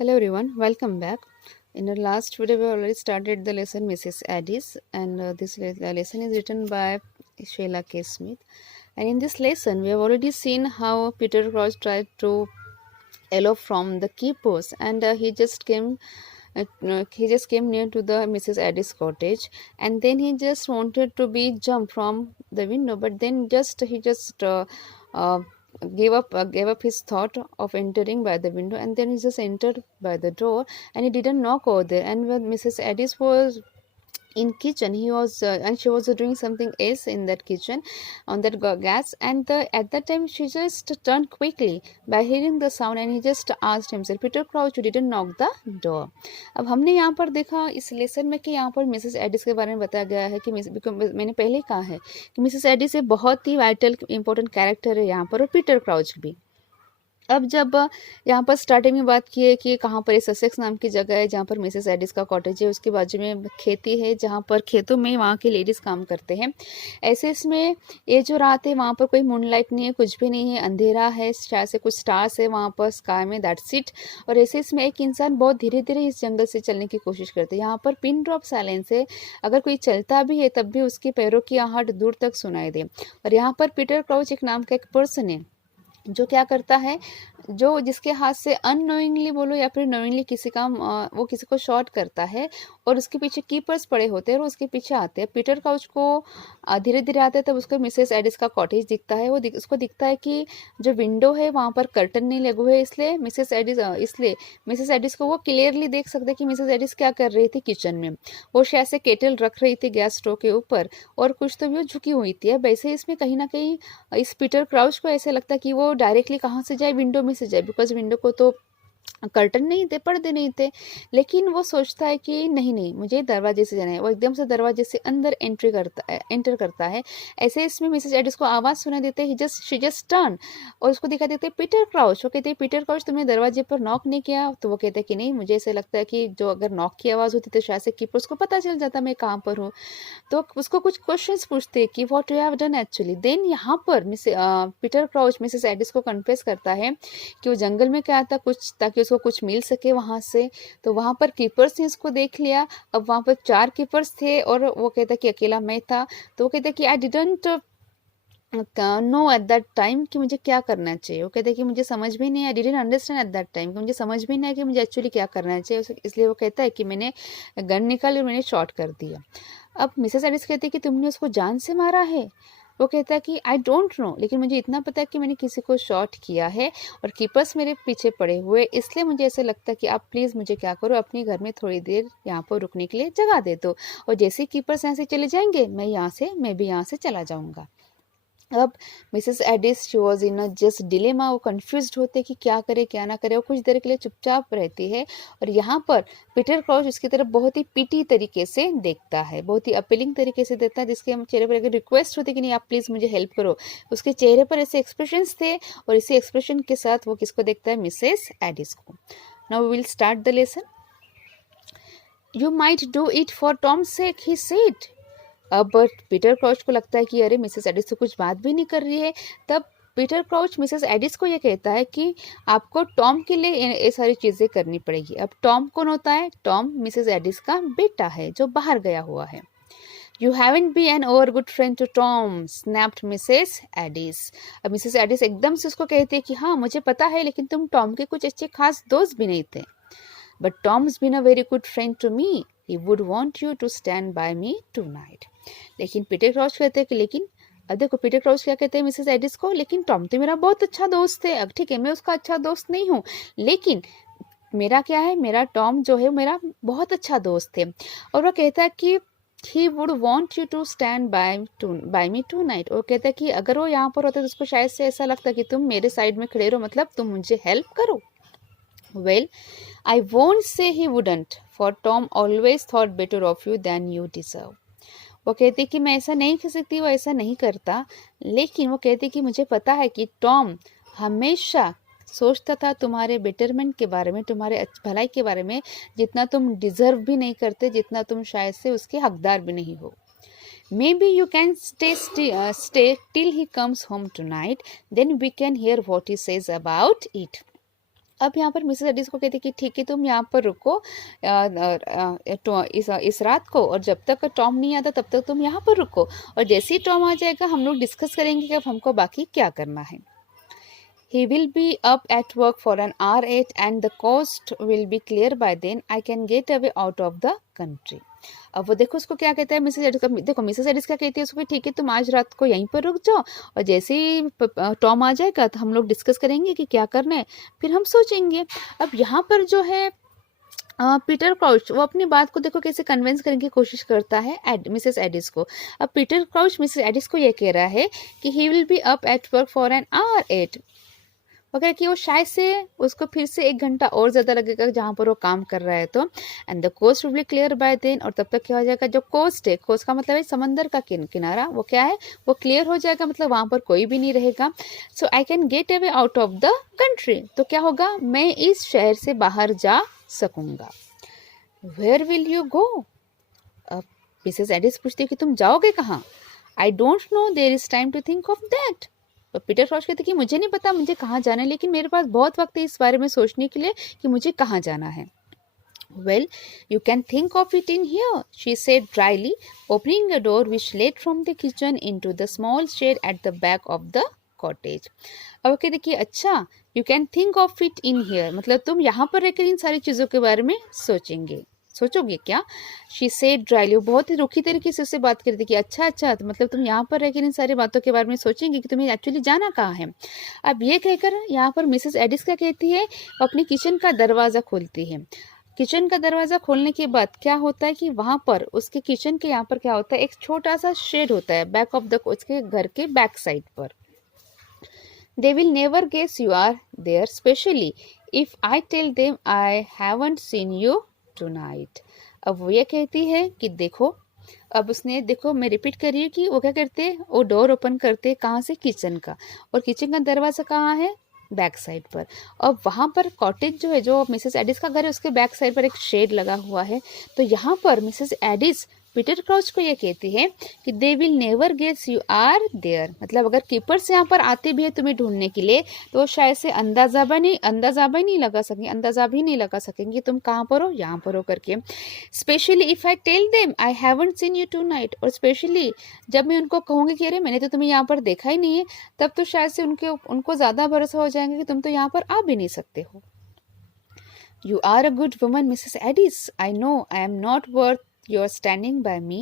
Hello everyone, welcome back. In our last video, we already started the lesson Mrs. Addis, and this lesson is written by Sheila K. Smith. And in this lesson, we have already seen how Peter Crouch tried to elope from the keepers, and he just came near to the Mrs. Addis cottage, and then he just wanted to be jump from the window, but then uh, gave up his thought of entering by the window, and then he just entered by the door, and he didn't knock over there. And when Mrs. Addis was in kitchen, he was and she was doing something else in that kitchen on that gas, and at that time she just turned quickly by hearing the sound, and he just asked himself, Peter Crouch, you didn't knock the door. अब हमने यहाँ पर देखा इस lesson में कि यहाँ पर मिसेस एडिस के बारे में बताया गया है कि मैंने पहले ही कहा है कि मिसेस एडिस एक बहुत ही वाइटल इंपॉर्टेंट कैरेक्टर है यहाँ पर, और पीटर क्राउच भी। अब जब यहाँ पर स्टार्टिंग में बात की है कि कहाँ पर ससेक्स नाम की जगह है जहाँ पर मिसेस एडिस का कॉटेज है, उसके बाजू में खेती है जहाँ पर खेतों में वहाँ के लेडीज़ काम करते हैं। ऐसे इसमें ये जो रात है वहाँ पर कोई मूनलाइट नहीं है, कुछ भी नहीं है, अंधेरा है, शायद से कुछ स्टार्स है वहाँ पर स्काई में, दैट्स इट। और ऐसे इसमें एक इंसान बहुत धीरे धीरे इस जंगल से चलने की कोशिश करते हैं। यहाँ पर पिन ड्रॉप साइलेंस है, अगर कोई चलता भी है तब भी उसके पैरों की आहट दूर तक सुनाई दे। और यहाँ पर पीटर क्राउच एक नाम का एक पर्सन है जो क्या करता है, जो जिसके हाथ से अननोइंगली बोलो या फिर नोइंगली वो किसी को शॉट करता है, और उसके पीछे कीपर्स पड़े होते हैं और उसके पीछे आते हैं। पीटर काउच को धीरे धीरे आते हैं तब उसको मिसेस एडिस का कॉटेज दिखता है। उसको दिखता है कि जो विंडो है वहाँ पर कर्टन नहीं लगे हुए, इसलिए मिसेस एडिस को वो क्लियरली देख सकते कि मिसेस एडिस क्या कर रही थी किचन में। वो शायद से केटल रख रही थी गैस स्टोव के ऊपर, और कुछ तो भी झुकी हुई थी। वैसे इसमें कहीं ना कहीं इस पीटर क्राउच को ऐसे लगता है कि वो डायरेक्टली कहाँ से जाए, विंडो में से जाए, बिकॉज विंडो को तो कर्टन नहीं थे, पर्दे नहीं थे। लेकिन वो सोचता है कि नहीं नहीं, मुझे दरवाजे से जाना है। वो एकदम से दरवाजे से अंदर एंटर करता है। ऐसे इसमें मिसेस एडिस को आवाज़ सुना देते हैं, शी जस्ट टर्न, और उसको दिखा देते हैं पीटर क्राउच। वो कहते हैं पीटर क्राउच, तुमने दरवाजे पर नॉक नहीं किया? तो वो कहते हैं कि नहीं, मुझे ऐसा लगता है कि जो अगर नॉक की आवाज़ होती तो शायद से कीपर्स को पता चल जाता मैं कहाँ पर हूँ। तो उसको कुछ क्वेश्चंस पूछते कि what you have done actually. Then यहाँ पर पीटर क्राउच मिसेस एडिस को कन्फेस करता है कि वो जंगल में क्या था, कुछ ताकि उसको कुछ मिल सके वहाँ से। तो वहाँ पर कीपर्स ने उसको देख लिया। अब वहाँ पर 4 कीपर्स थे और वो कहता कि अकेला मैं था। तो वो कहता कि I didn't know at that time कि मुझे क्या करना चाहिए। वो कहते कि मुझे समझ भी नहीं, I didn't understand at that time, कि मुझे समझ भी नहीं है कि मुझे एक्चुअली क्या करना चाहिए। इसलिए वो कहता है कि मैंने गन निकाली और मैंने शॉट कर दिया। अब मिसेस एडिस कहती है कि तुमने उसको जान से मारा है? वो कहता है कि आई डोंट नो, लेकिन मुझे इतना पता है कि मैंने किसी को शॉट किया है और कीपर्स मेरे पीछे पड़े हुए, इसलिए मुझे ऐसा लगता है कि आप प्लीज़ मुझे क्या करो, अपने घर में थोड़ी देर यहाँ पर रुकने के लिए जगह दे दो, और जैसे कीपर्स यहाँ से चले जाएंगे मैं भी यहाँ से चला जाऊँगा। अब Mrs Aedes she was in a just dilemma. वो कन्फ्यूज्ड होते कि क्या करे क्या ना करे। वो कुछ देर के लिए चुपचाप रहती है, और यहाँ पर पीटर क्राउच उसकी तरफ बहुत ही पीटी तरीके से देखता है, बहुत ही अपीलिंग तरीके से देखता है, जिसके हम चेहरे पर अगर रिक्वेस्ट होती कि नहीं आप प्लीज़ मुझे हेल्प करो, उसके चेहरे पर ऐसे एक्सप्रेशंस थे, और इसी एक्सप्रेशन के साथ वो किसको देखता है, मिसेस एडिस को। Now we will start the lesson. You might do it for Tom's sake, he said. अब पीटर क्राउच को लगता है कि अरे मिसेस एडिस तो कुछ बात भी नहीं कर रही है। तब पीटर क्राउच मिसेस एडिस को ये कहता है कि आपको टॉम के लिए ये सारी चीज़ें करनी पड़ेगी। अब टॉम कौन होता है? टॉम मिसेस एडिस का बेटा है जो बाहर गया हुआ है। You haven't been an over good friend to Tom, snapped Mrs. Addis. अब मिसेस एडिस एकदम से उसको कहती है कि हाँ मुझे पता है, लेकिन तुम टॉम के कुछ अच्छे खास दोस्त भी नहीं थे। But Tom's been a very good friend to me. He would want you to stand by me tonight. लेकिन पीटर क्राउच कहते हैं कि लेकिन अब देखो पीटर क्राउच क्या कहते हैं मिसेस एडिस को, लेकिन टॉम तो मेरा बहुत अच्छा दोस्त है। अब ठीक है मैं उसका अच्छा दोस्त नहीं हूँ, लेकिन मेरा क्या है, मेरा टॉम जो है मेरा बहुत अच्छा दोस्त है। और वो कहता है कि he would want you to stand by me tonight. वो कहता है कि अगर वो यहाँ पर होता तो उसको शायद से ऐसा लगता कि तुम मेरे साइड में खड़े रहो, मतलब तुम मुझे हेल्प करो। Well, I won't say he wouldn't, for Tom always thought better of you than you deserve. वो कहती कि मैं ऐसा नहीं कर सकती, वो ऐसा नहीं करता, लेकिन वो कहती कि मुझे पता है कि टॉम हमेशा सोचता था तुम्हारे बेटरमेंट के बारे में, तुम्हारे भलाई के बारे में, जितना तुम डिजर्व भी नहीं करते, जितना तुम शायद से उसके हकदार भी नहीं हो। Maybe you can stay till he comes home tonight, then we can hear what he says about it. अब यहाँ पर मिसेस एडिस को कहते कि ठीक है तुम यहाँ पर रुको इस रात को, और जब तक टॉम नहीं आता तब तक तुम यहाँ पर रुको, और जैसे ही टॉम आ जाएगा हम लोग डिस्कस करेंगे कि अब हमको बाकी क्या करना है. He will be up at work for an hour 8 and the coast will be clear by then. I can get away out of the country. अब वो देखो उसको क्या कहता है मिसेस एडिस का. देखो मिसेस एडिस क्या कहती है उसको, ठीक है तुम आज रात को यहीं पर रुक जाओ, और जैसे ही टॉम आ जाएगा तो हम लोग डिस्कस करेंगे कि क्या करना है, फिर हम सोचेंगे. अब यहाँ पर जो है पीटर क्राउच वो अपनी बात को देखो कैसे कन्विंस करने की कोशिश करता है मिसेस एडिस को. अब पीटर क्राउच मिसेस एडिस को ये कह रहा है कि he will be up at work for an hour 8, वगैरह कि वो शायद से उसको फिर से 1 घंटा और ज़्यादा लगेगा जहाँ पर वो काम कर रहा है तो. And the coast will be clear by then, और तब तक क्या हो जाएगा, जो कोस्ट है, कोस्ट का मतलब है समंदर का किनारा, वो क्या है, वो क्लियर हो जाएगा, मतलब वहाँ पर कोई भी नहीं रहेगा. So I can get away out of the country, तो क्या होगा, मैं इस शहर से बाहर जा सकूँगा. Where will you go. अब मिसेस एडिस पूछती है कि तुम जाओगे कहाँ. I don't know, there is time to think of that. तो पीटर क्राउच कहते कि मुझे नहीं पता मुझे कहाँ जाना है, लेकिन मेरे पास बहुत वक्त है इस बारे में सोचने के लिए कि मुझे कहाँ जाना है. Well, you can think of it in here, she said dryly, opening a door which led from the kitchen into the small shed at the back of the cottage. अब कहते कि अच्छा, you can think of it in here, मतलब तुम यहाँ पर रहकर इन सारी चीज़ों के बारे में सोचोगे क्या. शी सेड ड्राइली, बहुत ही रुखी तरीके से उससे बात करती कि अच्छा, तो मतलब तुम यहाँ पर रहकर इन सारी बातों के बारे में सोचेंगे कि तुम्हें एक्चुअली जाना कहाँ है. अब ये कहकर यहाँ पर मिसेस एडिस क्या कहती है, अपने किचन का दरवाज़ा खोलती है. किचन का दरवाज़ा खोलने के बाद क्या होता है कि वहाँ पर उसके किचन के यहाँ पर क्या होता है, एक छोटा सा शेड होता है बैक ऑफ द, उसके घर के बैक साइड पर. They will never guess you are there, especially if I tell them I haven't seen you tonight. अब वो ये कहती है कि देखो, अब उसने देखो, मैं रिपीट कर रही हूँ कि वो क्या करते हैं, वो डोर ओपन करते हैं कहाँ से, किचन का, और किचन का दरवाज़ा कहाँ है, बैक साइड पर. और वहाँ पर कॉटेज जो है, जो मिसेस एडिस का घर है, उसके बैक साइड पर एक शेड लगा हुआ है. तो यहाँ पर मिसेस एडिस पीटर क्राउच को ये कहती है कि they will never guess you are there, मतलब अगर कीपर्स यहाँ पर आते भी है तुम्हें ढूंढने के लिए तो वो शायद से अंदाजा भी नहीं लगा सकेंगे तुम कहाँ पर हो, यहाँ पर हो करके. Specially if I tell them I haven't seen you tonight, और स्पेशली जब मैं उनको कहूँगी कि अरे मैंने तो तुम्हें यहाँ पर देखा ही नहीं है, तब तो शायद से उनको ज़्यादा भरोसा हो जाएगा कि तुम तो यहाँ पर आ भी नहीं सकते हो. You are a good woman Mrs Addis, I know I am not worth you're standing by me,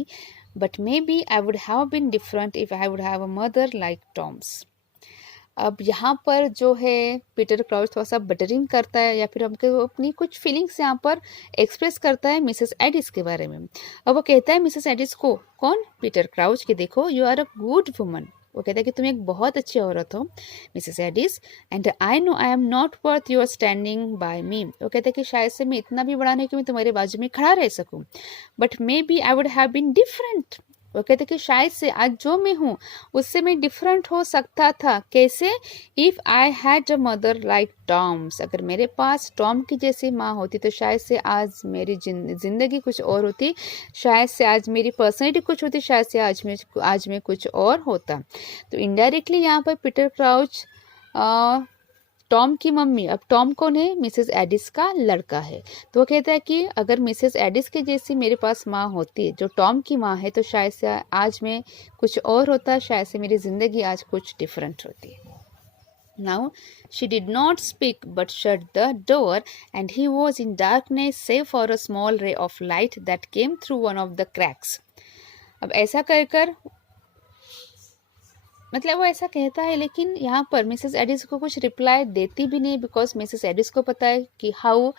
but maybe I would have been different if I would have a mother like Tom's. अब यहाँ पर जो है Peter crouch थोड़ा सा buttering करता है, या फिर हमको अपनी कुछ फीलिंग्स यहाँ पर एक्सप्रेस करता है मिसेस एडिस के बारे में. अब वो कहता है मिसेस एडिस को, कौन, पीटर क्राउच, कि देखो you are a good woman, वो कहता है कि तुम एक बहुत अच्छी औरत हो Mrs Edis, and I know I am not worth your standing by me, वो कहता है कि शायद से मैं इतना भी बड़ा नहीं कि मैं तुम्हारे बाजू में खड़ा रह सकूं, but maybe I would have been different, वो कहते कि शायद से आज जो मैं हूँ उससे मैं डिफरेंट हो सकता था. कैसे, if I had a mother like Tom's, अगर मेरे पास टॉम की जैसी माँ होती तो शायद से आज मेरी ज़िंदगी कुछ और होती, शायद से आज मेरी पर्सनैलिटी कुछ होती, शायद से आज मैं कुछ और होता. तो इनडायरेक्टली यहाँ पर पीटर क्राउच टॉम की मम्मी, अब टॉम कौन है, मिसेस एडिस का लड़का है, तो वो कहता है कि अगर मिसेस एडिस के जैसी मेरे पास माँ होती जो टॉम की माँ है तो शायद से आज मैं कुछ और होता, शायद से मेरी ज़िंदगी आज कुछ डिफरेंट होती. Now she did not speak but shut the door, and he was in darkness save for a small ray of light that came through one of the cracks. अब ऐसा कर मतलब वो ऐसा कहता है, लेकिन यहाँ पर मिसेस एडिस को कुछ रिप्लाई देती भी नहीं, बिकॉज मिसेस एडिस को पता है कि हाउ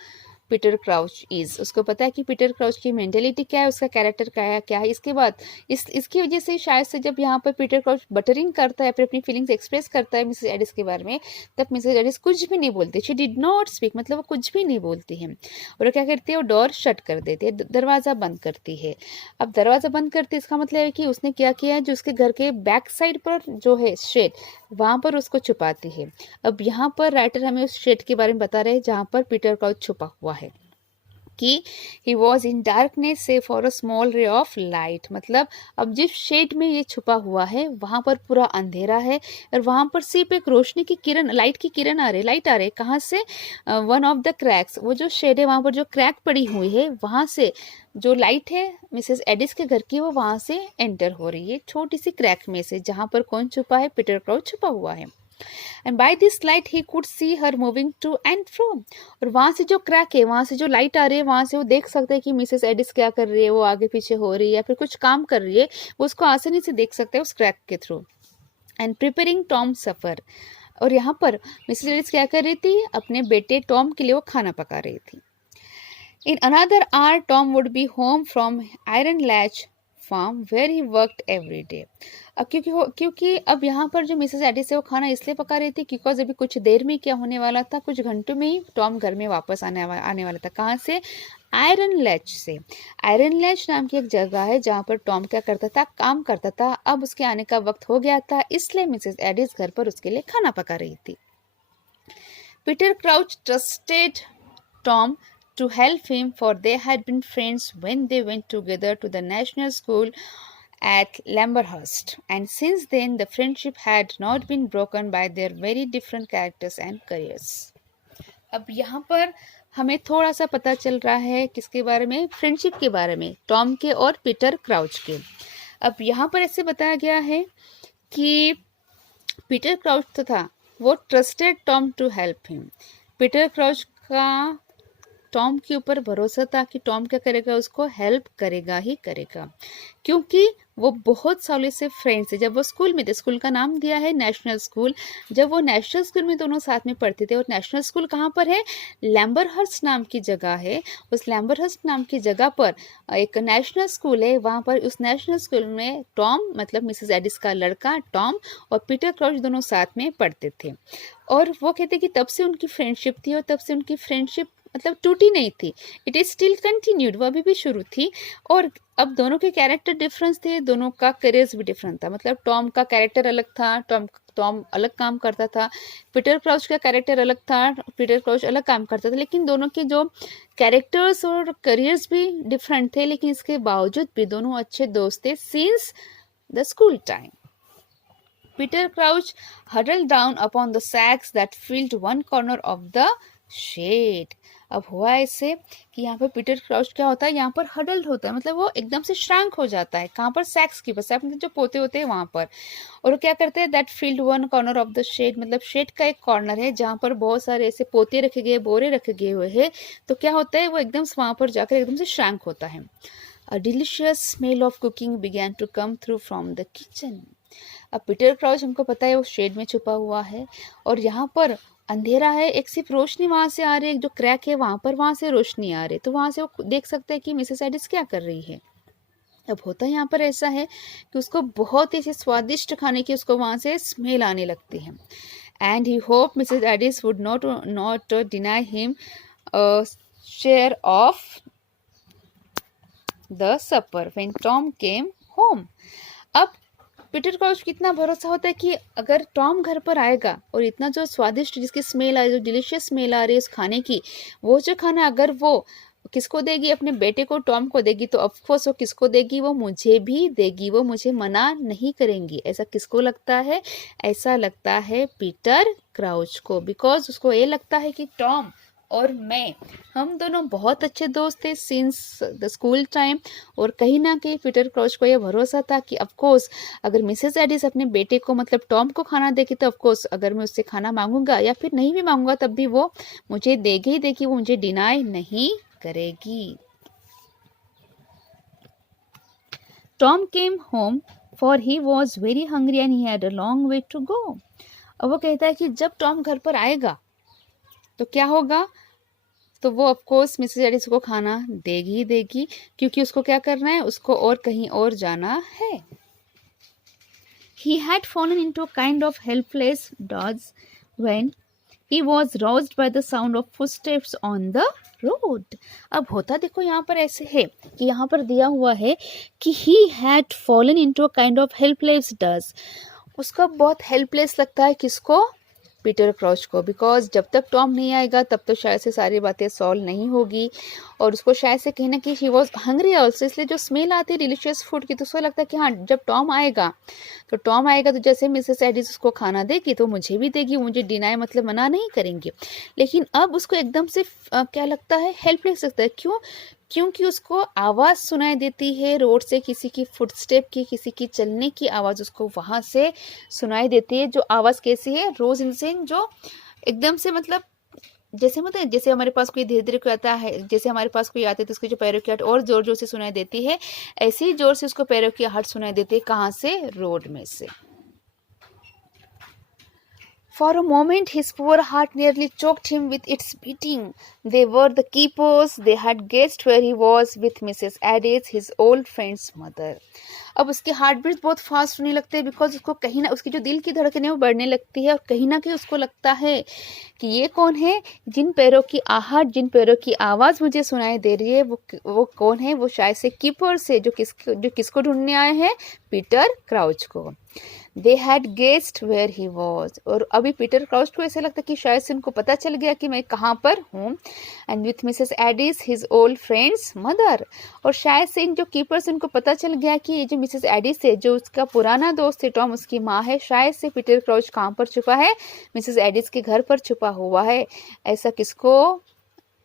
पीटर क्राउच इज़, उसको पता है कि पीटर क्राउच की मेंटेलिटी क्या है, उसका कैरेक्टर क्या है. इसके बाद इसकी वजह से शायद से जब यहाँ पर पीटर क्राउच बटरिंग करता है, फिर अपनी फीलिंग्स एक्सप्रेस करता है मिसेस एडिस के बारे में, तब मिसेस एडिस कुछ भी नहीं बोलती. शी डिड नॉट स्पीक, मतलब वो कुछ भी नहीं बोलती है, और वो क्या करती है, वो डोर शट कर देती है, दरवाज़ा बंद करती है. अब दरवाज़ा बंद करती है, इसका मतलब है कि उसने क्या किया है, जो उसके घर के बैक साइड पर जो है शेड, वहाँ पर उसको छुपाती है. अब यहाँ पर राइटर हमें उस शेड के बारे में बता रहे हैं जहाँ पर पीटर क्राउच छुपा हुआ है. कि ही वॉज इन डार्कनेस से for a small ray of light, मतलब अब जिस शेड में ये छुपा हुआ है वहाँ पर पूरा अंधेरा है और वहाँ पर सिर्फ एक रोशनी की किरण, लाइट की किरण आ रही, लाइट आ रही कहाँ से, वन ऑफ द क्रैक्स, वो जो शेड है वहाँ पर जो क्रैक पड़ी हुई है वहाँ से जो लाइट है मिसेस एडिस के घर की वो वहाँ से एंटर हो रही है, छोटी सी क्रैक में से, जहाँ पर कौन छुपा है, पीटर क्राउच छुपा हुआ है। And by this light he could see her moving to and fro, और वहां से जो क्रैक है, वहां से जो लाइट आ रही है, वहां से वो देख सकते हैं कि मिसेस एडिस क्या कर रही है, वो आगे पीछे हो रही है या फिर कुछ काम कर रही है, वो उसको आसानी से देख सकते हैं उस क्रैक के थ्रू। एंड प्रिपेयरिंग टॉम सफर, और यहाँ पर मिसेस एडिस क्या कर रही थी, अपने बेटे टॉम के लिए वो खाना पका रही थी। In another hour Tom would be home from Iron Latch Farm where he worked every day. अब क्योंकि अब यहाँ पर जो मिसेस एडिस है वो खाना इसलिए पका रही थी बिकॉज अभी कुछ देर में क्या होने वाला था, कुछ घंटों में ही टॉम घर में वापस आने वाला था। कहाँ से, आयरन लैच से। आयरन लैच नाम की एक जगह है जहाँ पर टॉम क्या करता था, काम करता था। अब उसके आने का वक्त हो गया था, इसलिए मिसेस एडिस घर पर उसके लिए खाना पका रही थी। Peter crouch trusted Tom to help him, for they had been friends when they went together to the national school at Lamberhurst, and since then the friendship had not been broken by their very different characters and careers. अब यहाँ पर हमें थोड़ा सा पता चल रहा है किसके बारे में, फ्रेंडशिप के बारे में, टॉम के और पीटर क्राउच के। अब यहाँ पर ऐसे बताया गया है कि पीटर क्राउच तो था, वो trusted Tom to help him. Peter Crouch का टॉम के ऊपर भरोसा था कि टॉम क्या करेगा, उसको हेल्प करेगा ही करेगा, क्योंकि वो बहुत सालों से फ्रेंड्स थे। जब वो स्कूल में थे, स्कूल का नाम दिया है नेशनल स्कूल, जब वो नेशनल स्कूल में दोनों साथ में पढ़ते थे, और नेशनल स्कूल कहाँ पर है, लैम्बरहर्स्ट नाम की जगह है। उस लैम्बरहर्स्ट नाम की जगह पर एक नेशनल स्कूल है, वहाँ पर उस नेशनल स्कूल में टॉम, मतलब मिसेस एडिस का लड़का टॉम और पीटर क्राउच दोनों साथ में पढ़ते थे। और वो कहते कि तब से उनकी फ्रेंडशिप थी, और तब से उनकी फ्रेंडशिप मतलब टूटी नहीं थी, इट इज स्टिल कंटिन्यूड, वो अभी भी शुरू थी। और अब दोनों के कैरेक्टर डिफरेंस थे, दोनों का करियर्स भी डिफरेंट था, मतलब टॉम का कैरेक्टर अलग था, टॉम अलग काम करता था, पीटर क्राउच का कैरेक्टर अलग था, पीटर क्राउच अलग काम करता था, लेकिन दोनों के जो कैरेक्टर्स और करियर्स भी डिफरेंट थे, लेकिन इसके बावजूद भी दोनों अच्छे दोस्त थे since the school time. Peter Crouch huddled down upon the sacks that filled one corner of the shade. अब हुआ ऐसे कि यहाँ पर पीटर क्राउच क्या होता है, यहाँ पर हडल्ड होता है, मतलब वो एकदम से श्रांक हो जाता है। कहाँ पर, सैक्स की, बस मतलब जो पोते होते हैं वहाँ पर। और वो क्या करते हैं, that field one corner of the shed, मतलब शेड का एक कॉर्नर है जहाँ पर बहुत सारे ऐसे पोते रखे गए, बोरे रखे गए हुए हैं। तो क्या होता है, वो एकदम से वहाँ पर जाकर एकदम से श्रांक होता है। A delicious smell of cooking began to come through from the kitchen. अब पीटर क्राउच, हमको पता है वो शेड में छुपा हुआ है, और यहाँ पर अंधेरा है, एक सिर्फ रोशनी वहां से आ रही है, एक जो क्रैक है वहां पर, वहां से रोशनी आ रही है, तो वहां से वो देख सकते हैं कि मिसेस एडिस क्या कर रही है। अब होता यहाँ पर ऐसा है कि उसको बहुत ही स्वादिष्ट खाने की उसको वहां से स्मेल आने लगती है। And he hope Mrs Addis would not deny him share of the supper when Tom came home. अब पीटर क्राउच कितना भरोसा होता है कि अगर टॉम घर पर आएगा और इतना जो स्वादिष्ट, जिसकी स्मेल आ रही है, जो डिलीशियस स्मेल आ रही है उस खाने की, वो जो खाना अगर वो किसको देगी, अपने बेटे को, टॉम को देगी, तो ऑफकोर्स वो किसको देगी, वो मुझे भी देगी, वो मुझे मना नहीं करेंगी। ऐसा किसको लगता है, ऐसा लगता है पीटर क्राउच को, बिकॉज उसको ये लगता है कि टॉम और मैं, हम दोनों बहुत अच्छे दोस्त थे सिंस द स्कूल टाइम। और कहीं ना कहीं पीटर क्राउच को यह भरोसा था कि ऑफकोर्स अगर मिसेस एडिस अपने बेटे को, मतलब टॉम को खाना देगी, तो ऑफकोर्स अगर मैं उससे खाना मांगूंगा या फिर नहीं भी मांगूंगा तब भी वो मुझे देगी ही देगी, वो मुझे डिनाई नहीं करेगी। Tom came home for he was very hungry and he had a long way to go. और वो कहता है कि जब टॉम घर पर आएगा तो क्या होगा, तो वो ऑफकोर्स मिसेस एडिस को खाना देगी ही देगी, क्योंकि उसको क्या करना है, उसको और कहीं और जाना है। He had fallen into a kind of helpless doze when he was roused by the sound of footsteps on the road. अब होता देखो यहाँ पर ऐसे है कि यहाँ पर दिया हुआ है कि he had fallen into a kind of helpless doze। उसको बहुत हेल्पलेस लगता है, किसको, पीटर क्राउच को, बिकॉज जब तक टॉम नहीं आएगा तब तो शायद से सारी बातें सॉल्व नहीं होगी, और उसको शायद से कहीं ना कहीं ही वॉज हंग्री ऑल्सो, इसलिए जो स्मेल आती है डिलीशियस फूड की तो उसको लगता है कि हाँ जब टॉम आएगा तो जैसे मिसेस एडिस उसको खाना देगी तो मुझे भी देगी, मुझे डिनाई मतलब मना नहीं करेंगे। लेकिन अब उसको एकदम से क्या लगता है, हेल्पलेस लगता है। क्यों? क्योंकि उसको आवाज़ सुनाई देती है रोड से, किसी की फुटस्टेप की, किसी की चलने की आवाज़ उसको वहाँ से सुनाई देती है। जो आवाज़ कैसी है, रोज इंसेन, जो एकदम से मतलब जैसे हमारे पास कोई धीरे धीरे कोई आता है, जैसे हमारे पास कोई आता है तो उसकी जो पैरों की आहट और जोर जोर से सुनाई देती है, ऐसे ही जोर से उसको पैरों की आहट सुनाई देती है। कहाँ से? रोड में से। For a moment his poor heart nearly choked him with its beating. They were the keepers. They had guessed where he was with Mrs. Addis, his old friend's mother. अब उसके हार्ट बीट बहुत fast होने लगते हैं, because उसको कहीं ना, उसकी जो दिल की धड़कन है वो बढ़ने लगती है, और कहीं ना कहीं उसको लगता है कि ये कौन है, जिन पैरों की आहट, जिन पैरों की आवाज़ मुझे सुनाई दे रही है, वो कौन है? वो शायद से कीपर्स है, जो किसको ढूंढने आए हैं? पीटर क्राउच को। They had guessed where he was, और अभी पीटर क्राउच को ऐसा लगता है कि शायद से उनको पता चल गया कि मैं कहाँ पर हूँ। And with Mrs Aedes his old friends mother, और शायद से इन जो कीपर्स उनको पता चल गया कि ये जो मिसेस एडिस है, जो उसका पुराना दोस्त है टॉम, उसकी माँ है, शायद से पीटर क्राउच कहाँ पर छुपा है? मिसेस एडिस के घर पर छुपा हुआ है। ऐसा किसको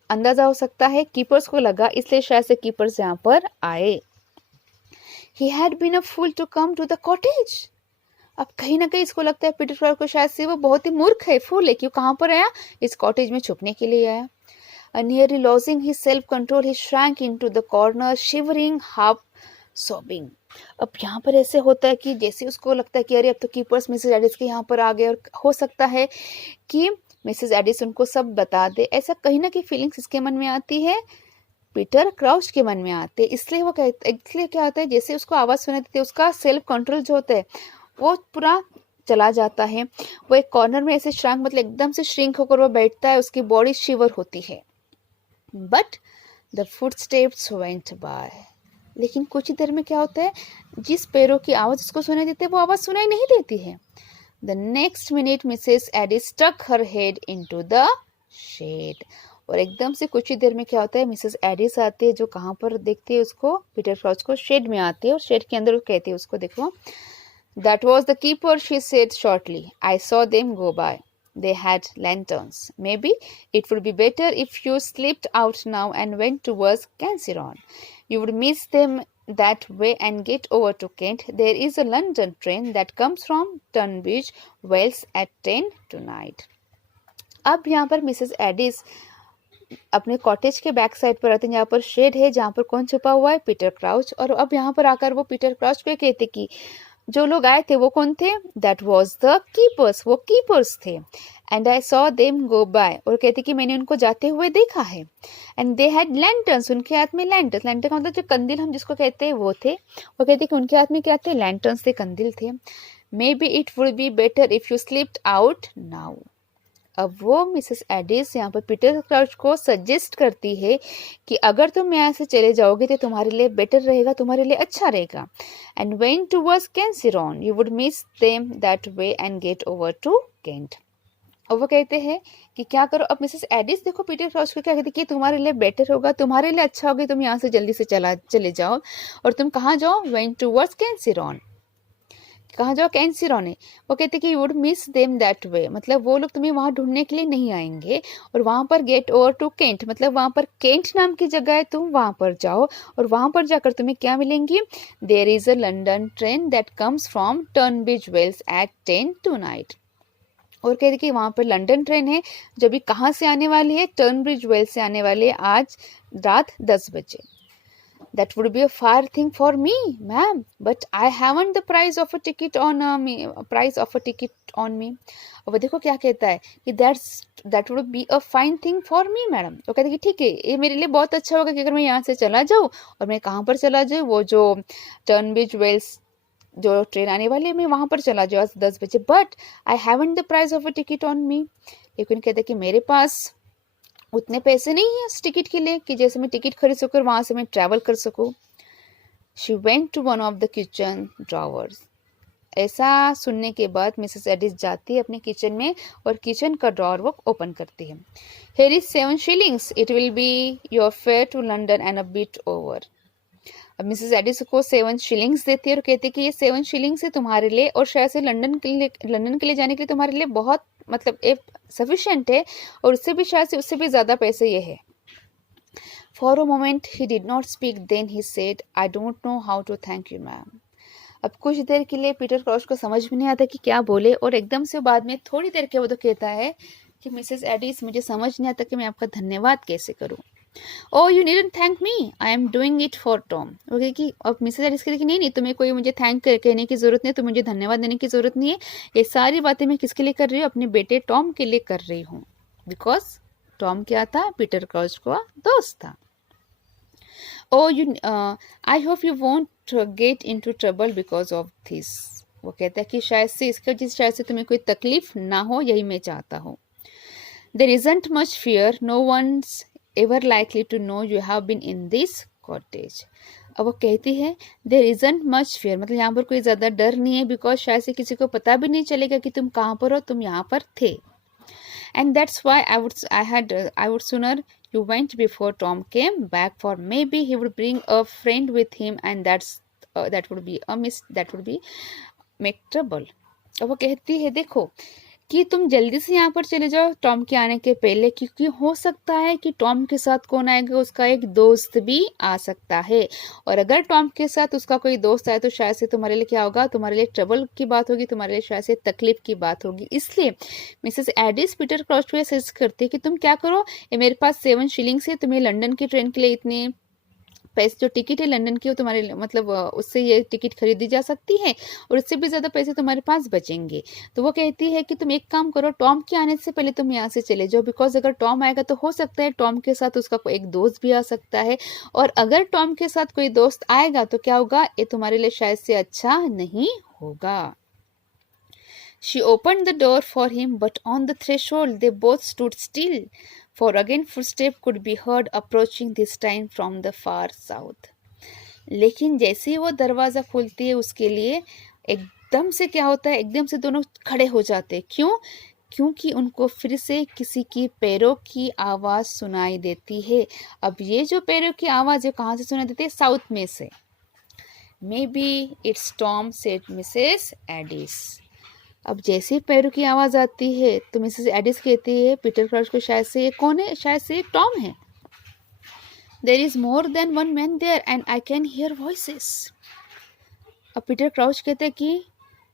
अंदाजा हो सकता है? कीपर्स को लगा, इसलिए शायद से कीपर्स यहाँ पर आए। He had been a fool to come to the cottage. अब कहीं ना कहीं इसको लगता है पीटर क्राउच को शायद से वो बहुत ही मूर्ख है, फूल है, क्यों कहाँ पर आया? इस कॉटेज में छुपने के लिए आया। Nearly losing his self-control, he shrank into the corner, shivering, half sobbing. अब यहाँ पर ऐसे होता है कि जैसे उसको लगता है कि अरे अब तो कीपर्स मिसेस एडिस के यहाँ पर आ गए, और हो सकता है कि मिसेस एडिस उनको सब बता दे, ऐसा कहीं ना कहीं फीलिंग्स इसके मन में आती है, पीटर क्राउच के मन में आते हैं। इसलिए क्या होता है, जैसे उसको आवाज़ सुनाई देती है, उसका सेल्फ कंट्रोल जो होता है वो पूरा चला जाता है। वो एक कॉर्नर में ऐसे श्रंक, मतलब एकदम से श्रिंक होकर वो बैठता है, उसकी बॉडी शिवर होती है। But the footsteps went by, लेकिन कुछ ही देर में क्या होता है, जिस पैरों की आवाज़ उसको सुनाई देती है वो आवाज़ सुनाई नहीं देती है। The next minute Mrs Addis stuck her head into the shed, और एकदम से कुछ ही देर में क्या होता है, मिसेस एडिस आती है, जो कहाँ पर देखती है उसको, पीटर क्राउच को, शेड में आती है, और शेड के अंदर वो कहती है उसको, देखो, that was the keeper, she said shortly. I saw them go by. They had lanterns. Maybe it would be better if you slipped out now and went towards Canciron. You would miss them that way and get over to Kent. There is a London train that comes from Tunbridge Wells at 10 tonight. अब यहाँ पर Mrs Aedes अपने cottage के back side पर आते हैं, जहाँ पर शेड है, जहाँ पर कौन छुपा हुआ है? Peter crouch. और अब यहाँ पर आकर वो पीटर क्राउच को कहते कि जो लोग आए थे वो कौन थे? दैट वॉज द कीपर्स, वो कीपर्स थे। And I saw them go by, और कहते कि मैंने उनको जाते हुए देखा है। एंड दे हैड लैंटर्न्स, उनके हाथ में लैंटर्स, लैंटर्न का मतलब जो कंदिल हम जिसको कहते हैं वो थे। वो कहते कि उनके हाथ में क्या थे? लैंटर्न्स थे, कंदिल थे। May be it would be better if you slipped out now. अब वो मिसेस एडिस यहाँ पर पीटर क्राउच को सजेस्ट करती है कि अगर तुम यहाँ से चले जाओगे तो तुम्हारे लिए बेटर रहेगा, तुम्हारे लिए अच्छा रहेगा। एंड वेन टूवर्ड्स कैंसिरॉन you would miss them that way and get over to Kent. और वो कहते हैं कि क्या करो, अब मिसेस एडिस देखो पीटर क्राउच को क्या कहती है कि तुम्हारे लिए बेटर होगा, तुम्हारे लिए अच्छा होगा, तुम यहाँ से जल्दी से चले जाओ। और तुम कहाँ जाओ? वेन टूवर्ड्स कैंसिरॉन, कहाँ जाओ? कैंसिरॉन है। वो कहते कि you would miss them that वे, मतलब वो लोग तुम्हें वहाँ ढूंढने के लिए नहीं आएंगे। और वहाँ पर गेट ओवर टू केंट, मतलब वहाँ पर केंट नाम की जगह है, तुम वहाँ पर जाओ, और वहाँ पर जाकर तुम्हें क्या मिलेंगी? There is a London train that comes from Tunbridge Wells at 10 tonight. और कहते कि वहाँ पर लंदन ट्रेन है जो भी कहाँ से आने वाली है? टर्नब्रिज वेल्स से आने वाली है आज रात 10 बजे। That would be a far thing for me, ma'am, but I haven't the price of a ticket on me. और देखो क्या कहता है कि that would be a fine thing for me, madam. तो कहते हैं कि ठीक है, ये मेरे लिए बहुत अच्छा होगा कि अगर मैं यहाँ से चला जाऊँ, और मैं कहाँ पर चला जाऊँ? वो जो टर्नब्रिज वेल्स जो ट्रेन आने वाली है, मैं वहाँ पर चला जाऊँ आज 10 बजे। But I haven't the price of a ticket on me, लेकिन कहते हैं कि मेरे पास उतने पैसे नहीं है उस टिकट के लिए कि जैसे मैं टिकट खरीद सकूँ और वहाँ से मैं ट्रैवल कर सकूँ। She went to one of the kitchen drawers, ऐसा सुनने के बाद मिसेस एडिस जाती है अपने किचन में और किचन का ड्रॉर वो ओपन करती है। Here is 7 shillings. It will be your fare to London and a bit over. अब मिसेस एडिस को 7 शिलिंग्स देती है और कहती है कि ये 7 शिलिंग्स है तुम्हारे लिए और शायद से लंदन के लिए जाने के लिए तुम्हारे लिए बहुत मतलब एक सफिशिएंट है और उससे भी शायद से उससे भी ज़्यादा पैसे ये है। For a moment he did not speak, then he said, I don't know how to thank you ma'am. अब कुछ देर के लिए पीटर क्रॉस को समझ में नहीं आता कि क्या बोले और एकदम से बाद में थोड़ी देर के वो तो कहता है कि मिसेस एडिस मुझे समझ नहीं आता कि मैं आपका धन्यवाद कैसे करूं। Oh you needn't thank me, I am doing it for Tom. Okay कि अब मिसेस एडिस कहती कि नहीं नहीं तुम्हें कोई मुझे थैंक कहने की जरूरत नहीं, तो मुझे धन्यवाद देने की जरूरत नहीं है, ये सारी बातें मैं किसके लिए कर रही हूँ, अपने बेटे टॉम के लिए कर रही हूँ। बिकॉज टॉम क्या था, पीटर क्रॉस का दोस्त था। Oh you I hope you won't get into trouble because of this. वो कहता है कि शायद से इसके वजह से शायद से तुम्हें कोई तकलीफ ना हो, यही मैं चाहता हूँ। There isn't much fear, no one's ever likely to know you have been in this cottage. अब वो कहती है देयर इजंट मच फियर, मतलब यहाँ पर कोई ज़्यादा डर नहीं है, बिकॉज शायद से किसी को पता भी नहीं चलेगा कि तुम कहाँ पर हो, तुम यहाँ पर थे। And that's why I would sooner you went before Tom came back, for maybe he would bring a friend with him and that would be make trouble. अब वो कहती है देखो कि तुम जल्दी से यहाँ पर चले जाओ टॉम के आने के पहले, क्योंकि हो सकता है कि टॉम के साथ कौन आएगा, उसका एक दोस्त भी आ सकता है, और अगर टॉम के साथ उसका कोई दोस्त आए तो शायद से तुम्हारे लिए क्या होगा, तुम्हारे लिए ट्रबल की बात होगी, तुम्हारे लिए शायद से तकलीफ की बात होगी। इसलिए मिसेस एडिस पीटर क्रॉस को सजेस्ट करती है कि तुम क्या करो, ये मेरे पास 7 शिलिंग्स है, तुम्हें लंदन की ट्रेन के लिए इतने पैसे, जो टिकट है लंदन की वो तुम्हारे मतलब उससे ये टिकट खरीदी जा सकती है और उससे भी ज़्यादा पैसे तुम्हारे पास बचेंगे। तो वो कहती है कि तुम एक काम करो, टॉम के आने से पहले तुम यहाँ से चले जाओ, बिकॉज अगर टॉम आएगा तो हो सकता है टॉम के साथ उसका कोई एक दोस्त भी आ सकता है, और अगर टॉम के साथ कोई दोस्त आएगा तो क्या होगा, ये तुम्हारे लिए शायद से अच्छा नहीं होगा। She opened the door for him, but on the threshold they both stood still, for again footsteps could be heard approaching, this time from the far south. लेकिन जैसे ही वो दरवाज़ा खोलती है उसके लिए, एकदम से क्या होता है, एकदम से दोनों खड़े हो जाते हैं। क्यों? क्योंकि उनको फिर से किसी की पैरों की आवाज़ सुनाई देती है। अब ये जो पैरों की आवाज़ है कहाँ से सुनाई देती है, साउथ में से। May be it's Tom, said Mrs Aedes. अब जैसे ही पैरों की आवाज़ आती है तो मिसेस एडिस कहती है पीटर क्रॉस को, शायद से ये कौन है, शायद से ये टॉम है। There is more than one man there and I can hear voices. अब पीटर क्राउच कहते हैं कि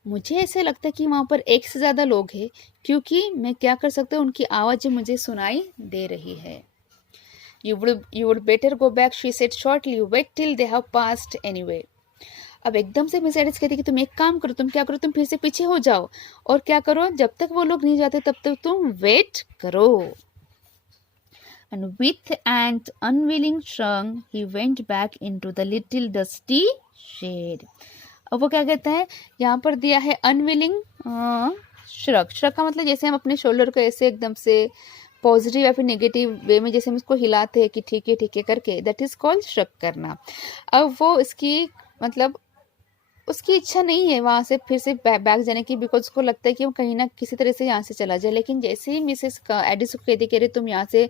मुझे ऐसे लगता है कि वहाँ पर एक से ज़्यादा लोग हैं, क्योंकि मैं क्या कर सकता हूँ, उनकी आवाज़ें मुझे सुनाई दे रही है। You would better go back, she said shortly. Wait till they have passed anyway. अब एकदम से मिस एडिस कहती कि तुम एक काम करो, तुम क्या करो, तुम फिर से पीछे हो जाओ और क्या करो, जब तक वो लोग नहीं जाते तब तक तुम वेट करो। And with an unwilling shrug, he went back into the little dusty shed. अब वो क्या कहता है, यहाँ पर दिया है अनविलिंग श्रग। श्रग का मतलब जैसे हम अपने शोल्डर को ऐसे एकदम से पॉजिटिव या फिर नेगेटिव वे में जैसे हम इसको हिलाते हैं कि ठीक है करके, दैट इज कॉल्ड श्रग करना। अब वो इसकी मतलब उसकी इच्छा नहीं है वहाँ से फिर से बैक जाने की, बिकॉज उसको लगता है कि वो कहीं ना किसी तरह से यहाँ से चला जाए। लेकिन जैसे ही मिसेस एडिस को कहती कह रहे तुम यहाँ से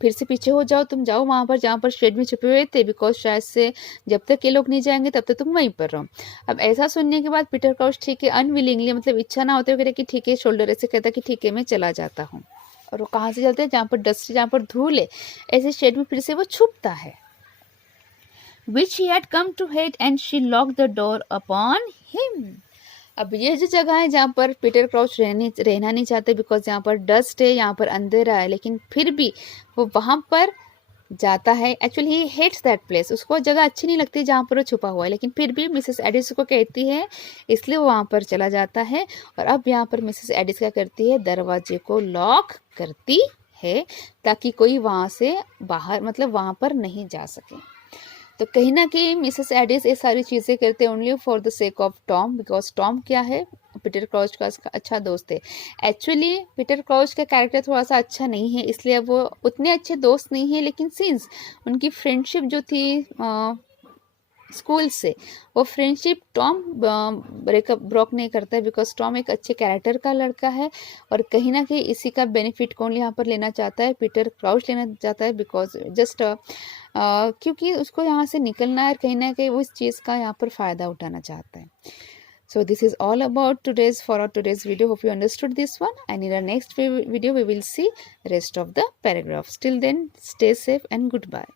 फिर से पीछे हो जाओ, तुम जाओ वहाँ पर जहाँ पर शेड में छुपे हुए थे, बिकॉज शायद से जब तक ये लोग नहीं जाएंगे तब तक तुम वहीं पर रहो। अब ऐसा सुनने के बाद पीटर क्राउच ठीक है अनविलिंगली, मतलब इच्छा ना होते हुए कह रहे कि ठीक है, शोल्डर ऐसे कहता कि ठीक है मैं चला जाता हूँ। और वो कहाँ से चलते हैं, जहाँ पर डस्ट, जहाँ पर धूल है, ऐसे शेड में फिर से वो छुपता है। Which he had come to hate, and she locked the door upon him. अब ये जो जगह है जहाँ पर पीटर क्राउच रहना नहीं चाहते, बिकॉज यहाँ पर डस्ट है, यहाँ पर अंधेरा है, लेकिन फिर भी वो वहाँ पर जाता है। Actually he hates that place, उसको जगह अच्छी नहीं लगती जहाँ पर वो छुपा हुआ है, लेकिन फिर भी मिसेस एडिस को कहती है इसलिए वो वहाँ पर चला जाता है। और अब यहाँ पर मिसेस एडिस क्या करती है, दरवाजे को लॉक करती है ताकि कोई वहाँ से बाहर मतलब वहाँ पर नहीं जा सके। तो कहीं ना कहीं मिसेस एडिस ये सारी चीज़ें करते हैं only for the sake of Tom, because Tom क्या है, पीटर क्राउच का अच्छा दोस्त है। एक्चुअली पीटर क्राउच का कैरेक्टर थोड़ा सा अच्छा नहीं है, इसलिए वो उतने अच्छे दोस्त नहीं है, लेकिन सिंस उनकी फ्रेंडशिप जो थी स्कूल से। वो फ्रेंडशिप टॉम ब्रोक नहीं करता है, बिकॉज टॉम एक अच्छे कैरेक्टर का लड़का है, और कहीं ना कहीं इसी का बेनिफिट कौन यहाँ पर लेना चाहता है, पीटर क्राउच लेना चाहता है, बिकॉज जस्ट क्योंकि उसको यहाँ से निकलना है, कहीं ना कहीं वो इस चीज़ का यहाँ पर फ़ायदा उठाना चाहता है। So this is all about today's video. Hope you understood this one, and in our next video we will see rest of the paragraphs. Till then, stay safe and goodbye.